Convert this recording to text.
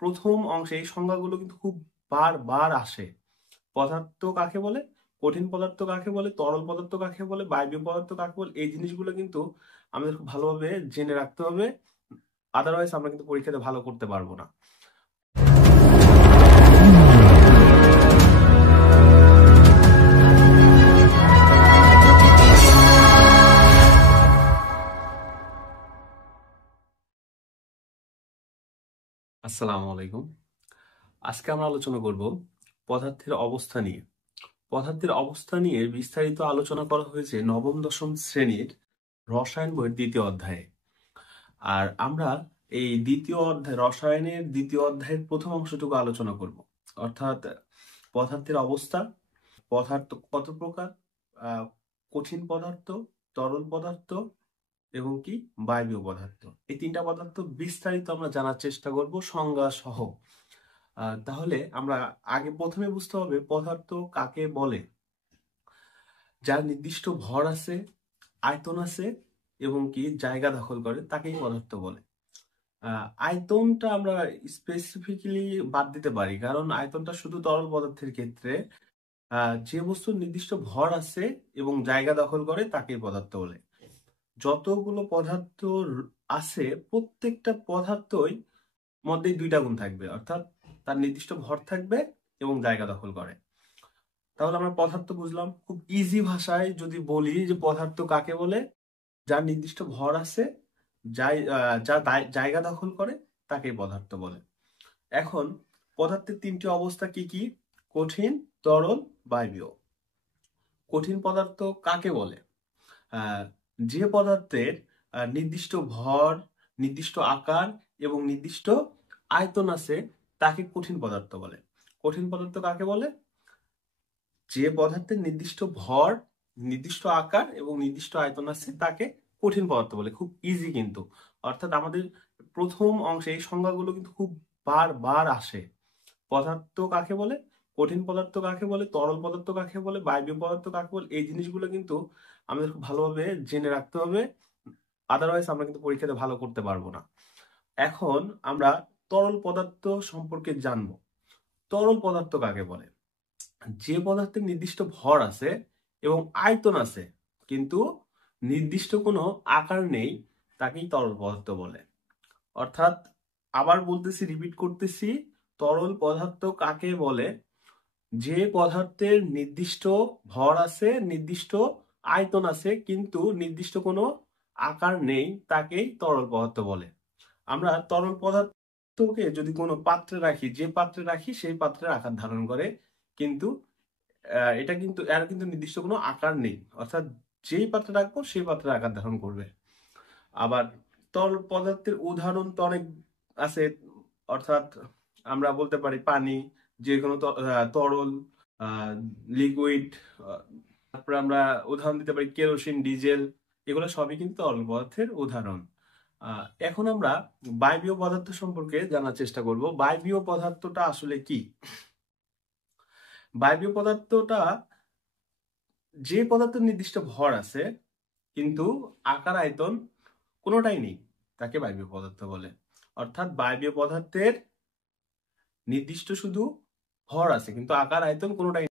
প্রথম অংশে এই সংজ্ঞাগুলো কিন্তু খুব বারবার আসে। পদার্থ কাকে বলে, কঠিন পদার্থ কাকে বলে, তরল পদার্থ কাকে বলে, বায়বীয় পদার্থ কাকে বলে, এই জিনিসগুলো কিন্তু আমাদের খুব ভালোভাবে জেনে রাখতে হবে। আদারওয়াইজ আমরা কিন্তু পরীক্ষাতে ভালো করতে পারবো না। আসসালামু আলাইকুম। আজকে আমরা আলোচনা করব পদার্থের অবস্থা নিয়ে। পদার্থের অবস্থা নিয়ে বিস্তারিত আলোচনা করা হয়েছে নবম দশম শ্রেণীর রসায়ন বইয়ের দ্বিতীয় অধ্যায়ে। আর আমরা এই দ্বিতীয় অধ্যায় রসায়নের দ্বিতীয় অধ্যায়ের প্রথম অংশটুকু আলোচনা করব, অর্থাৎ পদার্থের অবস্থা, পদার্থ কত প্রকার, কঠিন পদার্থ, তরল পদার্থ এবং কি বায়বীয় পদার্থ। এই তিনটা পদার্থ বিস্তারিত আমরা জানার চেষ্টা করব সংজ্ঞা সহ। তাহলে আমরা আগে প্রথমে বুঝতে হবে পদার্থ কাকে বলে। যার নির্দিষ্ট ভর আছে, আয়তন আছে এবং কি জায়গা দখল করে তাকেই পদার্থ বলে। আয়তনটা আমরা স্পেসিফিক্যালি বাদ দিতে পারি, কারণ আয়তনটা শুধু তরল পদার্থের ক্ষেত্রে। যে বস্তুর নির্দিষ্ট ভর আছে এবং জায়গা দখল করে তাকেই পদার্থ বলে। যতগুলো পদার্থ আছে প্রত্যেকটা পদার্থই মধ্যেই দুইটা গুণ থাকবে, অর্থাৎ তার নির্দিষ্ট ভর থাকবে এবং জায়গা দখল করে। তাহলে আমরা পদার্থ বুঝলাম। খুব ইজি ভাষায় যদি বলি যে পদার্থ কাকে বলে, যার নির্দিষ্ট ভর আছে, যা জায়গা দখল করে তাকেই পদার্থ বলে। এখন পদার্থের তিনটি অবস্থা কি কি? কঠিন, তরল, বায়বীয়। কঠিন পদার্থ কাকে বলে? যে পদার্থের নির্দিষ্ট ভর, নির্দিষ্ট আকার এবং নির্দিষ্ট আয়তন আছে তাকে কঠিন পদার্থ বলে। কঠিন পদার্থ কাকে বলে? যে পদার্থের নির্দিষ্ট ভর, নির্দিষ্ট আকার এবং নির্দিষ্ট আয়তন আছে তাকে কঠিন পদার্থ বলে। খুব ইজি কিন্তু, অর্থাৎ আমাদের প্রথম অংশে এই সংজ্ঞাগুলো কিন্তু খুব বারবার আসে। পদার্থ কাকে বলে, কঠিন পদার্থ কাকে বলে, তরল পদার্থ কাকে বলে, বায়বীয় পদার্থ কাকে বলে, এই জিনিসগুলো কিন্তু আমাদের খুব ভালোভাবে জেনে রাখতে হবে। আদারওয়াইজ আমরা কিন্তু পরীক্ষাতে ভালো করতে পারবো না। এখন আমরা তরল পদার্থ সম্পর্কে জানবো। তরল পদার্থ কাকে বলে? যে পদার্থের নির্দিষ্ট ভর আছে এবং আয়তন আছে কিন্তু নির্দিষ্ট কোনো আকার নেই তাকেই তরল পদার্থ বলে। অর্থাৎ আবার বলতেছি, রিপিট করতেছি, তরল পদার্থ কাকে বলে? যে পদার্থের নির্দিষ্ট ভর আছে, নির্দিষ্ট আয়তন আছে কিন্তু নির্দিষ্ট কোনো আকার নেই তাকেই তরল পদার্থ বলে। আমরা তরল পদার্থকে যদি কোনো পাত্রে রাখি, যে পাত্রে রাখি সেই পাত্রের আকার ধারণ করে, কিন্তু এটা কিন্তু এর কিন্তু নির্দিষ্ট কোনো আকার নেই, অর্থাৎ যেই পাত্রে রাখবো সেই পাত্রের আকার ধারণ করবে। আবার তরল পদার্থের উদাহরণ তো অনেক আছে, অর্থাৎ আমরা বলতে পারি পানি, যে কোনো তরল, লিকুইড। তারপরে আমরা উদাহরণ দিতে পারি কেরোসিন, ডিজেল, এগুলো সবই কিন্তু তরল পদার্থের উদাহরণ। এখন আমরা বায়বীয় পদার্থ সম্পর্কে জানার চেষ্টা করব। বায়বীয় পদার্থটা আসলে কি? বায়বীয় পদার্থটা যে পদার্থের নির্দিষ্ট ভর আছে কিন্তু আকার আয়তন কোনোটাই নেই তাকে বায়বীয় পদার্থ বলে। অর্থাৎ বায়বীয় পদার্থের নির্দিষ্ট শুধু ভর আছে কিন্তু আকার আয়তন কোনোটাই